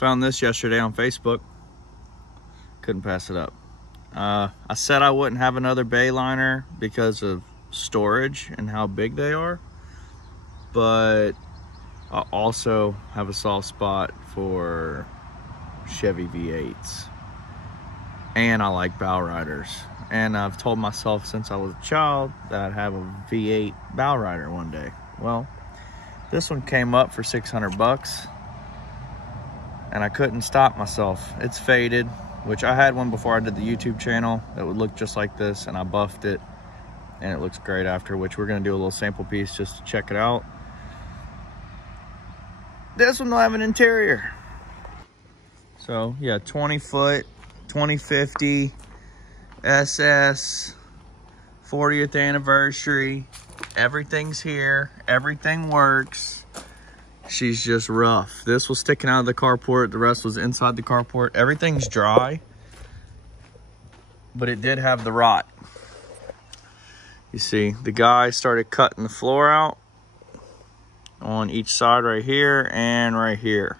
Found this yesterday on Facebook. Couldn't pass it up. I said I wouldn't have another Bayliner because of storage and how big they are, but I also have a soft spot for Chevy V8s, and I like bow riders. And I've told myself since I was a child that I'd have a V8 bow rider one day. Well, this one came up for 600 bucks, and I couldn't stop myself. It's faded, which I had one before I did the YouTube channel that would look just like this, and I buffed it, and it looks great after, which we're gonna do a little sample piece just to check it out. This one will have an interior. So yeah, 20 foot, 2050 SS, 40th anniversary. Everything's here, everything works. She's just rough. This was sticking out of the carport, the rest was inside the carport. Everything's dry, but it did have the rot. You see, the guy started cutting the floor out on each side right here and right here.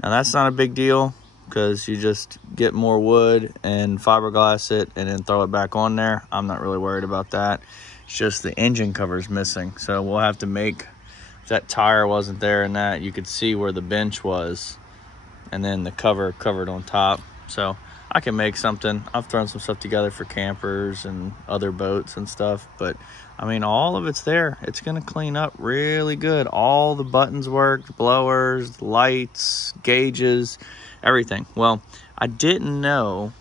Now that's not a big deal because you just get more wood and fiberglass it and then throw it back on there. I'm not really worried about that. It's just the engine cover's missing. So we'll have to make, if that tire wasn't there and that, you could see where the bench was and then the cover covered on top. So I can make something. I've thrown some stuff together for campers and other boats and stuff, but I mean, all of it's there. It's gonna clean up really good. All the buttons work, blowers, lights, gauges, everything. Well, I didn't know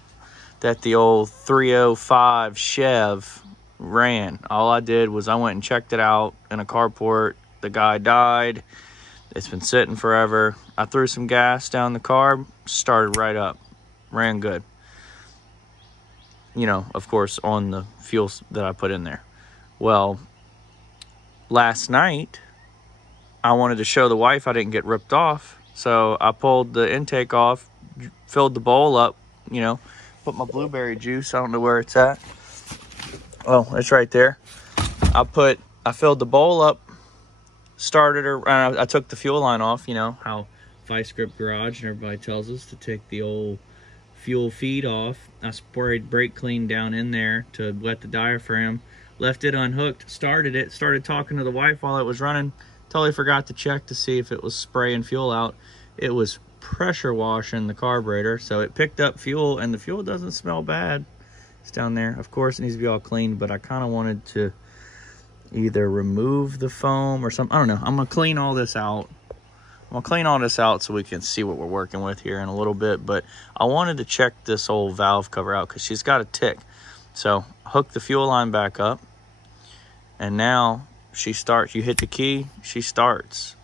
that the old 305 Chev ran. All I did was I went and checked it out in a carport. The guy died. It's been sitting forever. I threw some gas down the carb, started right up, ran good. You know, of course, on the fuel that I put in there. Well, last night, I wanted to show the wife I didn't get ripped off. So I pulled the intake off, filled the bowl up, you know, put my blueberry juice. I don't know where it's at. Oh, it's right there. I filled the bowl up, started her, I took the fuel line off, you know, how Vice Grip Garage and everybody tells us to take the old fuel feed off. I sprayed brake clean down in there to wet the diaphragm, left it unhooked, started it, started talking to the wife while it was running. Totally forgot to check to see if it was spraying fuel out. It was pressure washing the carburetor, so it picked up fuel, and the fuel doesn't smell bad. It's down there. Of course, it needs to be all cleaned, but I kind of wanted to either remove the foam or something. I don't know. I'm going to clean all this out. I'm going to clean all this out so we can see what we're working with here in a little bit, but I wanted to check this old valve cover out because she's got a tick. So hook the fuel line back up, and now she starts. You hit the key, she starts.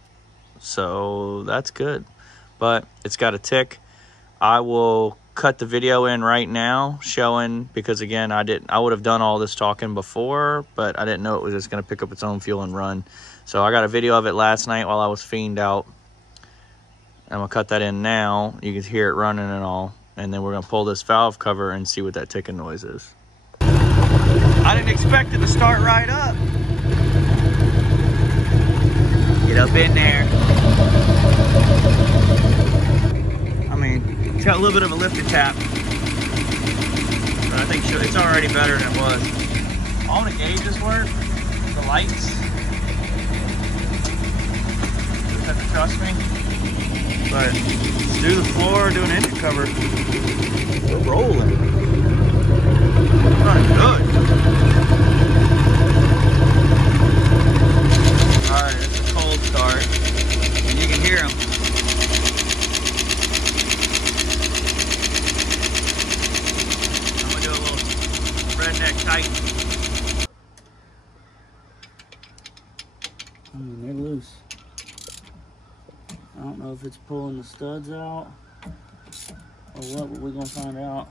So that's good, but it's got a tick. I will cut the video in right now showing, because again, I would have done all this talking before, but I didn't know it was just going to pick up its own fuel and run. So I got a video of it last night while I was fiended out. I'm gonna cut that in now. You can hear it running and all, and then we're gonna pull this valve cover and see what that ticking noise is. I didn't expect it to start right up. Get up in there. I mean, it's got a little bit of a lifter tap, but I think it's already better than it was. All the gauges work, the lights. You just have to trust me. But let's do the floor, do an engine cover. We're rolling. Running good. Alright, it's a cold start. And you can hear them. I'm going to do a little redneck tighten. They're loose. I don't know if it's pulling the studs out or what, but we're going to find out.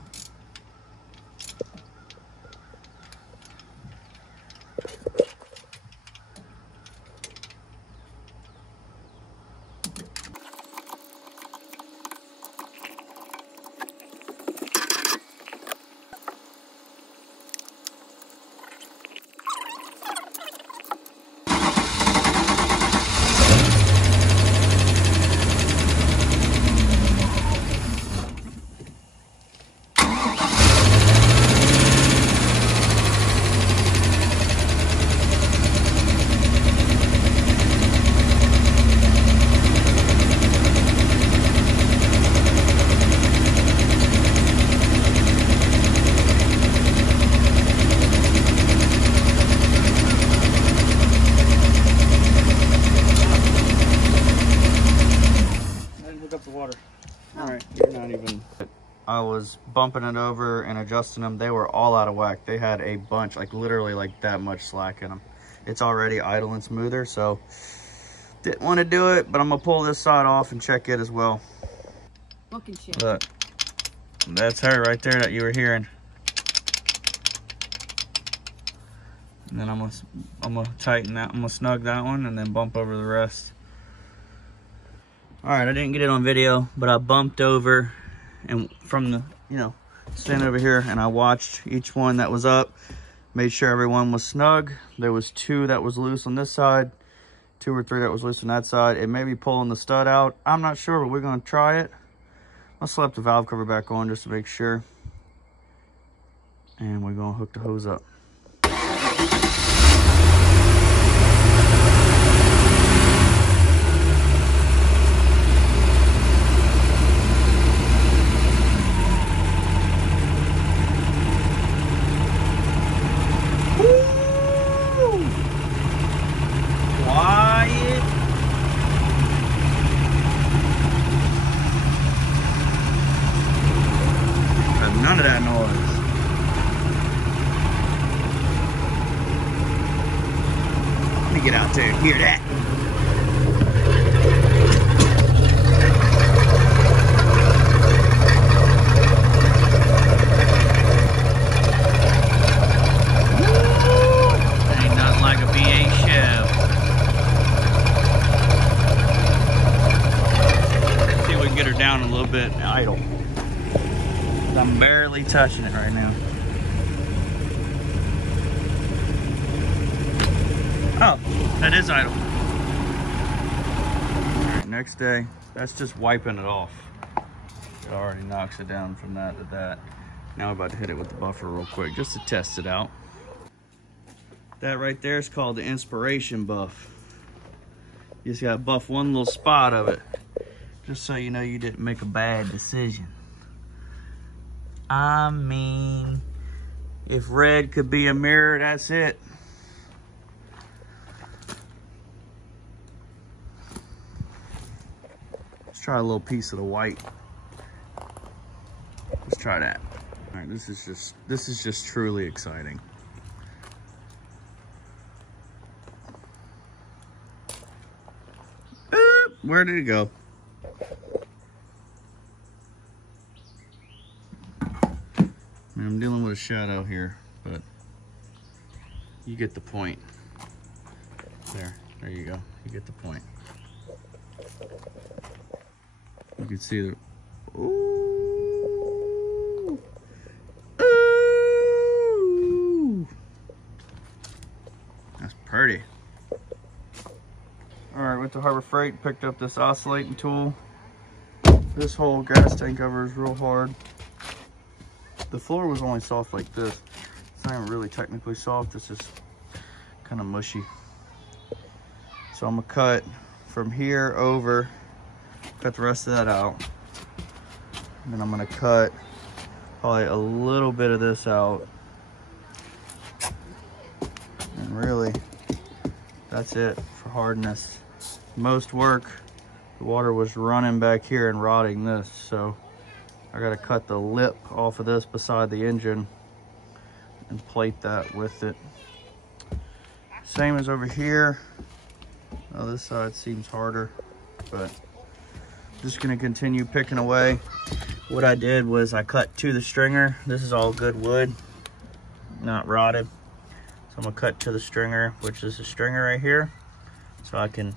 I was bumping it over and adjusting them, they were all out of whack. They had a bunch, like literally like that much slack in them. It's already idling smoother, so didn't want to do it, but I'm gonna pull this side off and check it as well. Looking shit. Look, that's her right there that you were hearing. And then I'm gonna tighten that, I'm gonna snug that one and then bump over the rest. All right, I didn't get it on video, but I bumped over and from the, you know, standing over here, and I watched each one that was up, made sure everyone was snug. There was 2 that was loose on this side, 2 or 3 that was loose on that side. It may be pulling the stud out. I'm not sure, but we're gonna try it. I'll slap the valve cover back on just to make sure. And we're gonna hook the hose up. None of that noise. Let me get out there and hear that. That ain't nothing like a V8 Chev. Let's see if we can get her down a little bit idle. I'm barely touching it right now. Oh, that is idle. All right, next day, that's just wiping it off. It already knocks it down from that to that. Now we're about to hit it with the buffer real quick, just to test it out. That right there is called the inspiration buff. You just gotta buff one little spot of it, just so you know you didn't make a bad decision. I mean, if red could be a mirror, that's it. Let's try a little piece of the white. Let's try that. All right, this is just truly exciting. Where did it go? I'm dealing with a shadow here, but you get the point. There you go. You get the point. You can see the, ooh, ooh. That's pretty. All right, went to Harbor Freight, picked up this oscillating tool. This whole gas tank cover is real hard. The floor was only soft like this. It's not even really technically soft, it's just kind of mushy. So I'm gonna cut from here over, cut the rest of that out. And then I'm gonna cut probably a little bit of this out. And really, that's it for hardness. Most work, the water was running back here and rotting this, so I gotta cut the lip off of this beside the engine and plate that with it. Same as over here. Oh, this side seems harder, but just gonna continue picking away. What I did was I cut to the stringer. This is all good wood, not rotted. So I'm gonna cut to the stringer, which is the stringer right here, so I can,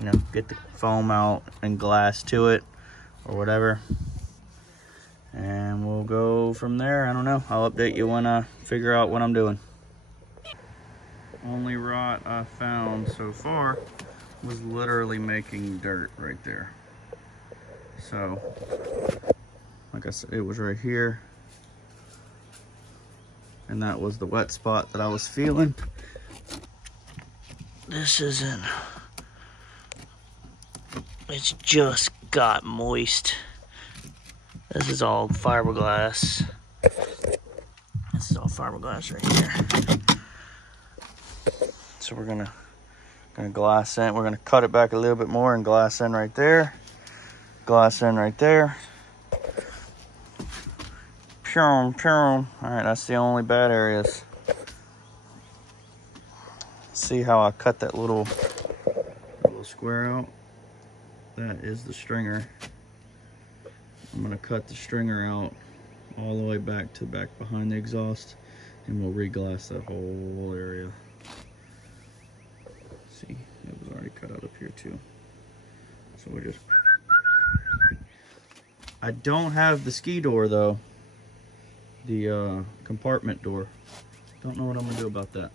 you know, get the foam out and glass to it or whatever. And we'll go from there. I don't know. I'll update you when I figure out what I'm doing. Only rot I found so far was literally making dirt right there. So, like I said, it was right here. And that was the wet spot that I was feeling. This isn't. It's just got moist. This is all fiberglass. This is all fiberglass right here. So we're gonna glass in. We're gonna cut it back a little bit more and glass in right there. Glass in right there. All right, that's the only bad areas. See how I cut that little square out? That is the stringer. I'm gonna cut the stringer out all the way back to back behind the exhaust, and we'll re-glass that whole area. See, it was already cut out up here too. So we just, I don't have the ski door though, the compartment door. Don't know what I'm gonna do about that.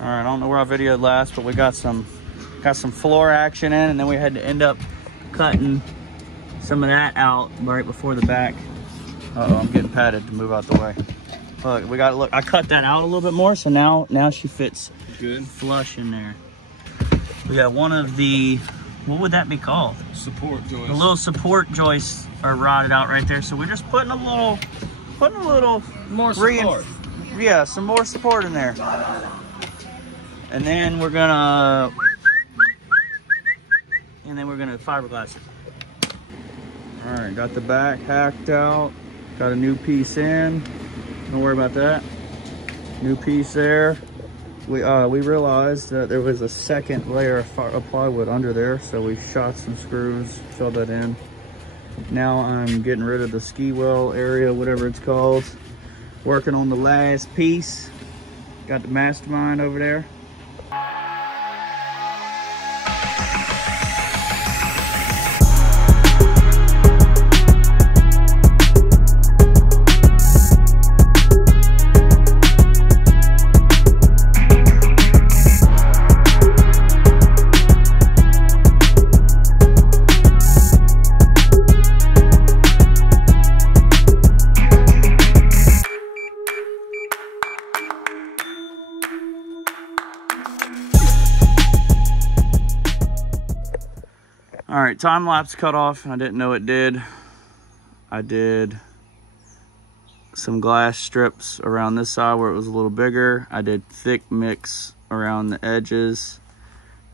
All right, I don't know where I videoed last, but we got some floor action in, and then we had to end up cutting some of that out right before the back. Uh-oh, I'm getting patted to move out the way. Look, we got to look. I cut that out a little bit more, so now she fits good, flush in there. We got one of the, what would that be called? Support joists. The little support joists are rotted out right there, so we're just putting a little more support. Yeah, some more support in there. And then we're gonna fiberglass it. All right, got the back hacked out. Got a new piece in. Don't worry about that. New piece there. We realized that there was a second layer of plywood under there, so we shot some screws, filled that in. Now I'm getting rid of the ski well area, whatever it's called. Working on the last piece. Got the mastermind over there. All right, time lapse cut off. I didn't know it did. I did some glass strips around this side where it was a little bigger. I did thick mix around the edges.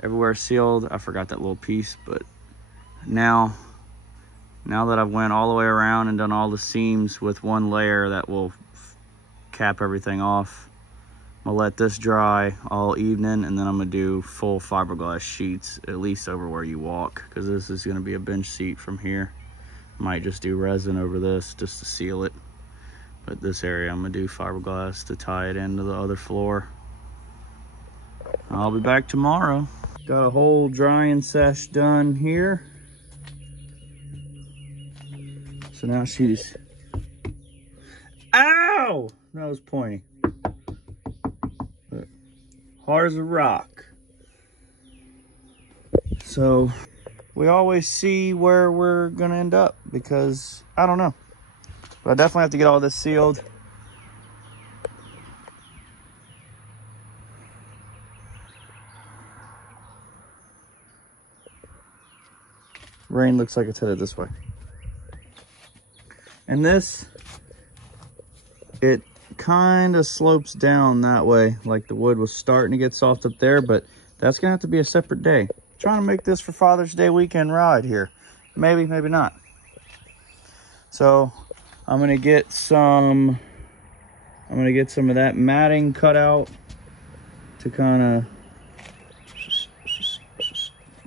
Everywhere sealed. I forgot that little piece, but now that I've went all the way around and done all the seams with one layer that will cap everything off, I'm gonna let this dry all evening, and then I'm gonna do full fiberglass sheets, at least over where you walk, because this is gonna be a bench seat from here. Might just do resin over this just to seal it. But this area I'm gonna do fiberglass to tie it into the other floor. I'll be back tomorrow. Got a whole drying sesh done here. So now she's, ow! That was pointy. Hard as a rock. So we always see where we're gonna end up, because I don't know, but I definitely have to get all this sealed. Rain looks like it's headed this way, and this, it kind of slopes down that way, like the wood was starting to get soft up there, but that's gonna have to be a separate day. Trying to make this for Father's Day weekend ride here. Maybe, maybe not. So I'm gonna get some of that matting cut out to kind of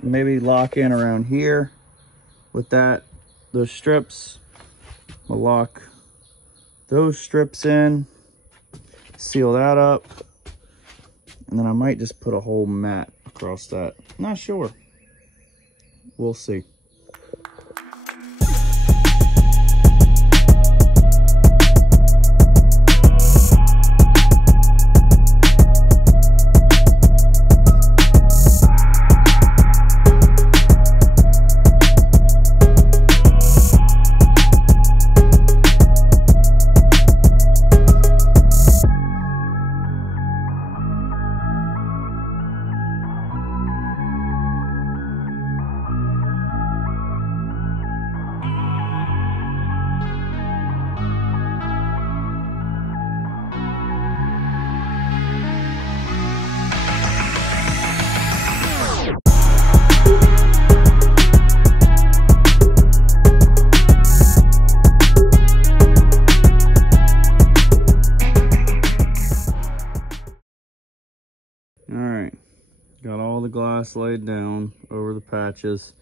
maybe lock in around here with those strips. We'll lock those strips in, seal that up, and then I might just put a whole mat across that. Not sure. We'll see. Got all the glass laid down over the patches.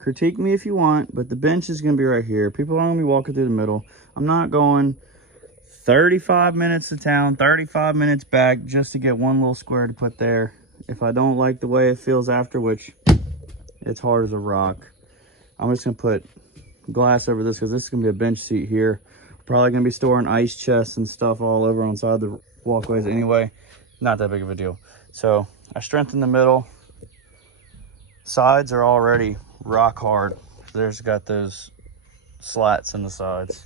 Critique me if you want, but the bench is going to be right here. People are going to be walking through the middle. I'm not going 35 minutes to town, 35 minutes back just to get one little square to put there. If I don't like the way it feels after, which it's hard as a rock, I'm just going to put glass over this because this is going to be a bench seat here. Probably going to be storing ice chests and stuff all over on side the walkways anyway. Not that big of a deal. So I strengthened the middle. Sides are already rock hard. There's got those slats in the sides.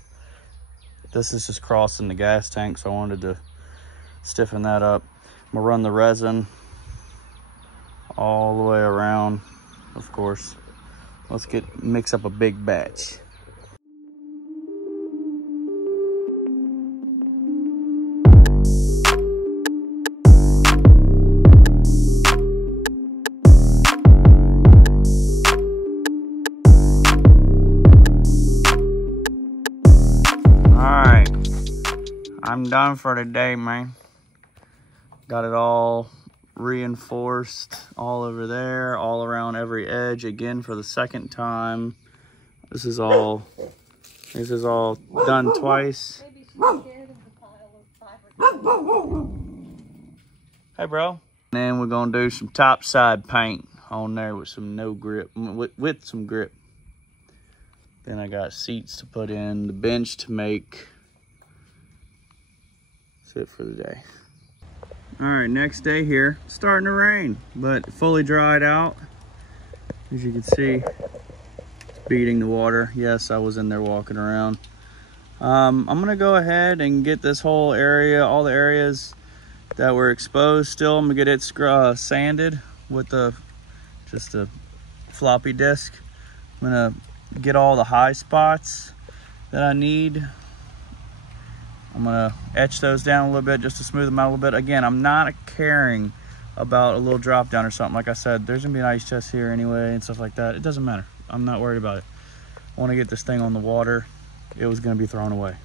This is just crossing the gas tank, so I wanted to stiffen that up. I'm gonna run the resin all the way around, of course. Let's mix up a big batch. I'm done for the day, man. Got it all reinforced all over there, all around every edge again for the second time. This is all done twice. Hey, bro. And then we're gonna do some top side paint on there with some with some grip. Then I got seats to put in, the bench to make. That's it for the day. All right, next day here. It's starting to rain, but fully dried out. As you can see, it's beating the water. Yes, I was in there walking around. I'm gonna go ahead and get this whole area, all the areas that were exposed still. I'm gonna get it sanded with just a floppy disc. I'm gonna get all the high spots that I need. I'm gonna etch those down a little bit just to smooth them out a little bit. Again, I'm not caring about a little drop down or something. Like I said, there's gonna be an ice chest here anyway and stuff like that. It doesn't matter. I'm not worried about it. I wanna get this thing on the water. It was gonna be thrown away.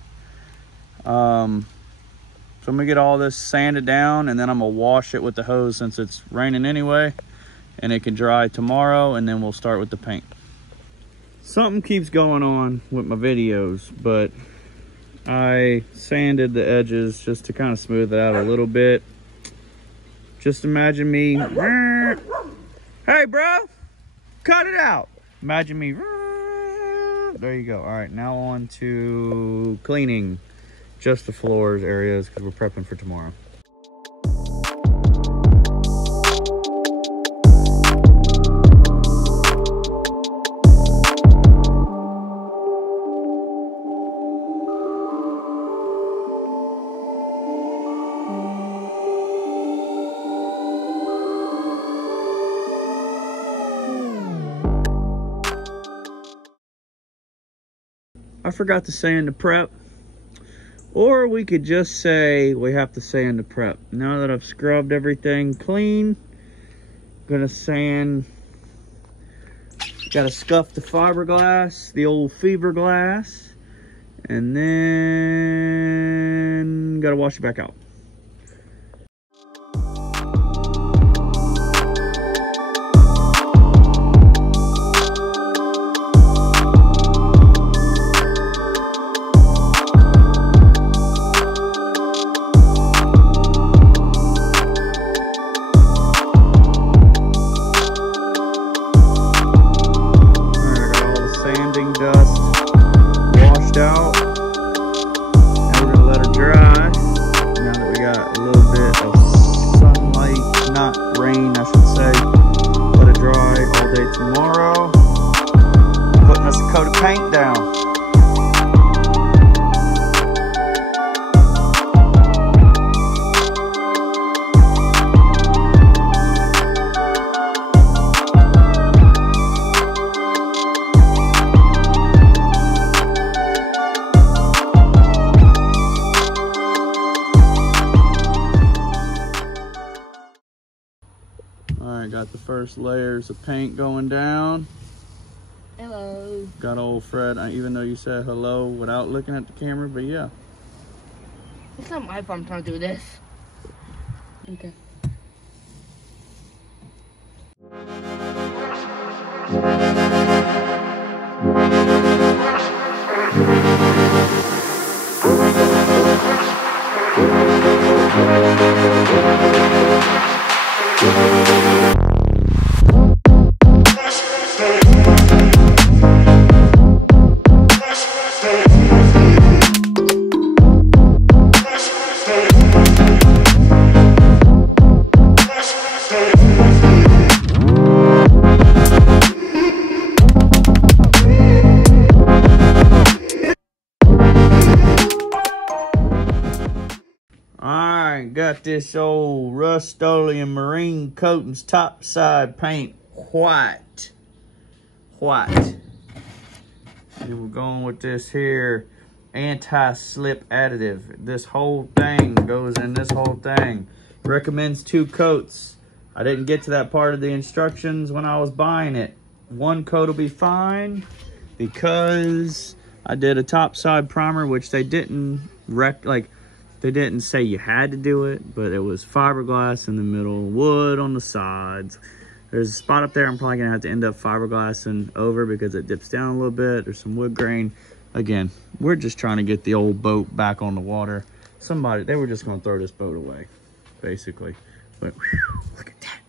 So I'm gonna get all this sanded down and then I'm gonna wash it with the hose since it's raining anyway, and it can dry tomorrow, and then we'll start with the paint. Something keeps going on with my videos, but I sanded the edges just to kind of smooth it out a little bit. Just imagine me, hey bro, cut it out. Imagine me, there you go. All right, now on to cleaning just the floors areas because we're prepping for tomorrow. I forgot to sand the prep, or we could just say we have to sand the prep. Now that I've scrubbed everything clean, I'm gonna sand. Gotta scuff the fiberglass, the old fiberglass, and then gotta wash it back out. right, got the first layers of paint going down. Hello. Got old Fred, even though you said hello without looking at the camera, but yeah. It's not my fault I'm trying to do this. Okay. Alright, got this old Rust-Oleum Marine Coatings topside paint white. White. And we're going with this here anti-slip additive. This whole thing goes in this whole thing. Recommends 2 coats. I didn't get to that part of the instructions when I was buying it. 1 coat will be fine because I did a topside primer, which they didn't they didn't say you had to do it, but it was fiberglass in the middle, wood on the sides. There's a spot up there I'm probably gonna have to end up fiberglassing over because it dips down a little bit. There's some wood grain. Again, we're just trying to get the old boat back on the water. They were just gonna throw this boat away, basically. But whew, look at that.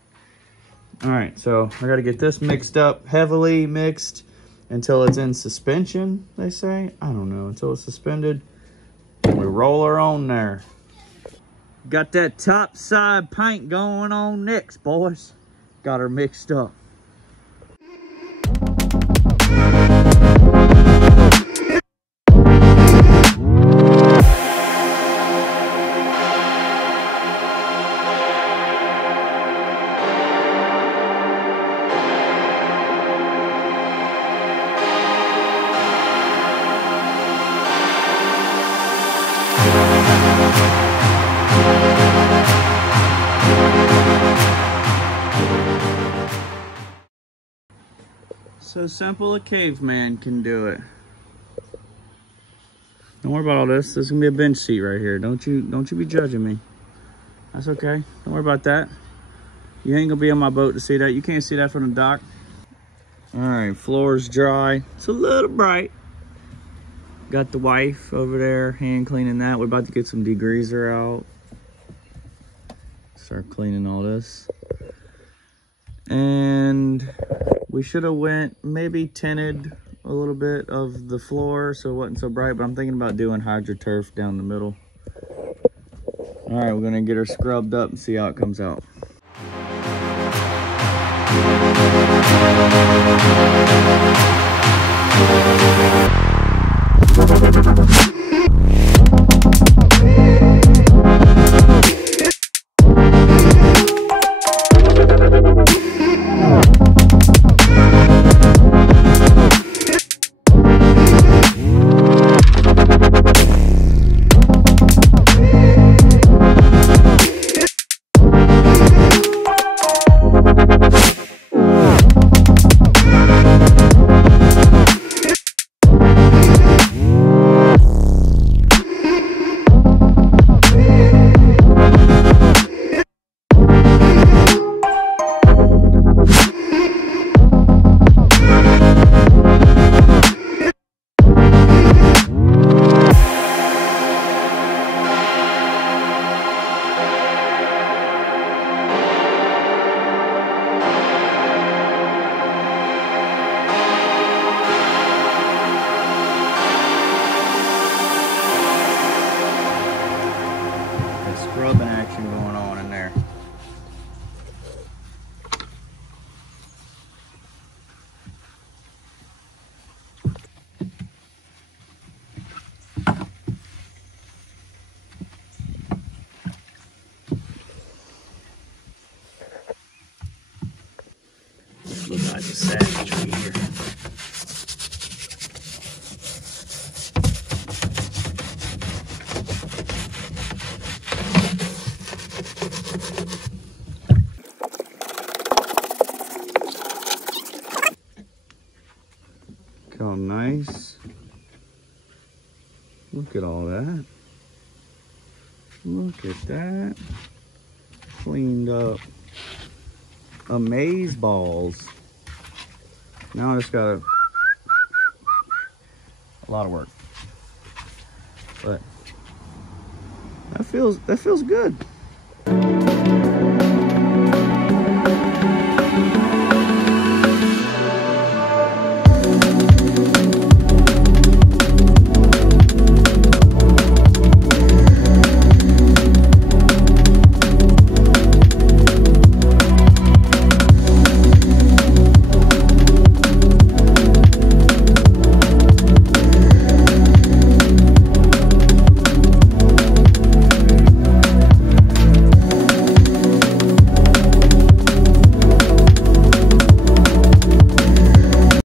All right, so I gotta get this mixed up, heavily mixed until it's in suspension, they say. I don't know, until it's suspended. We roll her on there. Got that top side paint going on next, boys. Got her mixed up. So simple a caveman can do it. Don't worry about all this. There's gonna be a bench seat right here. Don't you be judging me. That's okay. Don't worry about that. You ain't gonna be on my boat to see that. You can't see that from the dock. All right, floor's dry. It's a little bright. Got the wife over there hand cleaning that. We're about to get some degreaser out. Start cleaning all this. And we should have went maybe tinted a little bit of the floor so it wasn't so bright, but I'm thinking about doing hydroturf down the middle. All right, we're gonna get her scrubbed up and see how it comes out. Scrubbing action going on in there. This looks like a savage tree here. Look at all that. Look at that. Cleaned up. Amaze balls. Now I just gotta, a lot of work. But that feels good.